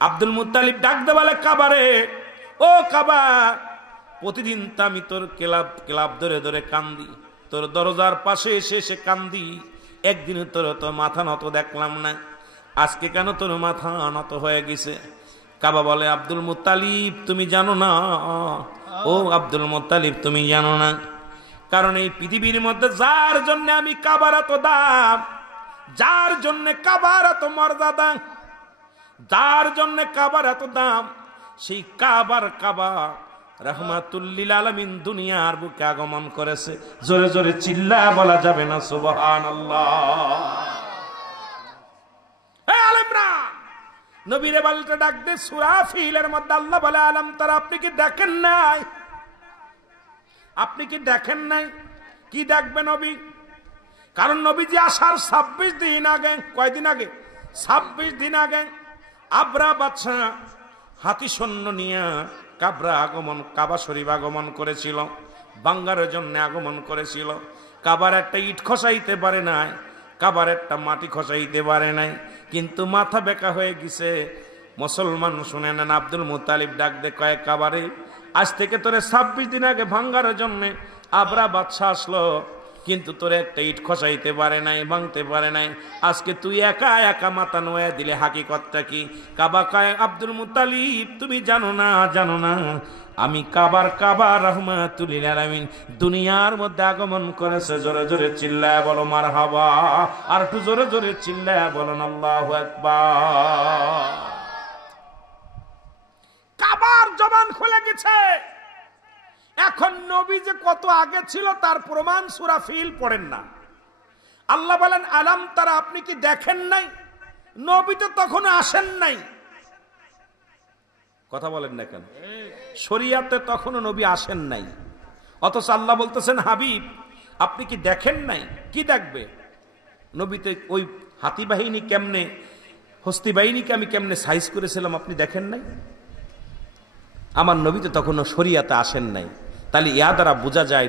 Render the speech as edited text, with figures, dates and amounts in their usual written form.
Abdul Muttalib ডাক দে বলে, কাবারে, ও কাবা, প্রতিদিন তো আমি তোর ক্লাব ধরে ধরে কান্দি, তোর দরজার পাশে এসে এসে কান্দি, একদিন তোর তো মাথা নত দেখলাম না, আজকে কেন তোর মাথা নত হয়ে গেছে? কাবা বলে, আব্দুল মুত্তালিব তুমি জানো না, ও আব্দুল মুত্তালিব তুমি জানো না, কারণ এই পৃথিবীর মধ্যে যার জন্য আমি কাবার এত দাম, যার জন্য কাবার এত মর্যাদা, যার জন্য কাবার এত দাম, সেই কাবা রাহমাতুল লিল আলামিন দুনিয়ার বুকে আগমন করেছে। জোরে জোরে চিল্লা বলা যাবে না সুবহানাল্লাহ? হে আলেমরা, নবীরে বলতে ডাক দে, সূরা ফিলের মধ্যে আল্লাহ বলে, আলাম তারা, আপনি কি দেখেন নাই? আপনি কি দেখেন নাই? কি দেখবে নবী? কারণ নবীজি আসার 26 দিন আগে, কয়দিন আগে? 26 দিন আগে আবরা বাদশা হাতি সৈন্য নিয়ে কাবা শরীফ আগমন করেছিল, বাঙ্গার জন্য আগমন করেছিল। কাবার একটা ইট খসাইতে পারে নাই, কাবার একটা মাটি খসাইতে পারে নাই, কিন্তু মাথা বেঁকা হয়ে গেছে। মুসলমান শুনে নেন, আব্দুল মুত্তালিব ডাক দে, কয়েক কাবারে, আজ থেকে তোরে 26 দিন আগে ভাঙ্গার জন্য আবরা বাদশা আসলো, কিন্তু তোরে একটা ইট খসাইতে পারে নাই, ভাঙতে পারে নাই, আজকে তুই একা একা মাথা নোয়া দিলে হাকিকতটা কি? কাবা কয়, আব্দুল মুত্তালিব তুমি জানো না, জানো না, আমি কাবা রাহমাতুল লিল আলামিন দুনিয়ার মধ্যে আগমন করেছে। জোরে জোরে চিল্লায় বলো মারহাবা, আর একটু জোরে জোরে চিল্লায় বলেন আল্লাহু আকবার। কাবার জবান খুলে গেছে। এখন নবী যে কত আগে ছিল তার প্রমাণ সূরা ফিল পড়েন না। আল্লাহ বলেন, আলাম তারা, আপনি কি দেখেন নাই? নবী তো তখনও আসেন নাই। কথা বলেন না কেন? শরিয়াতে তখনও নবী আসেন নাই, অথচ আল্লাহ বলতেছেন, হাবিব আপনি কি দেখেন নাই? কি দেখবে? নবীতে ওই হাতি বাহিনী কেমনে, হস্তি বাহিনীকে আমি কেমনে সাইজ করেছিলাম আপনি দেখেন নাই? আমার নবী তো তখনও শরিয়াতে আসেন নাই। তাহলে ইয়া দ্বারা বোঝা যায়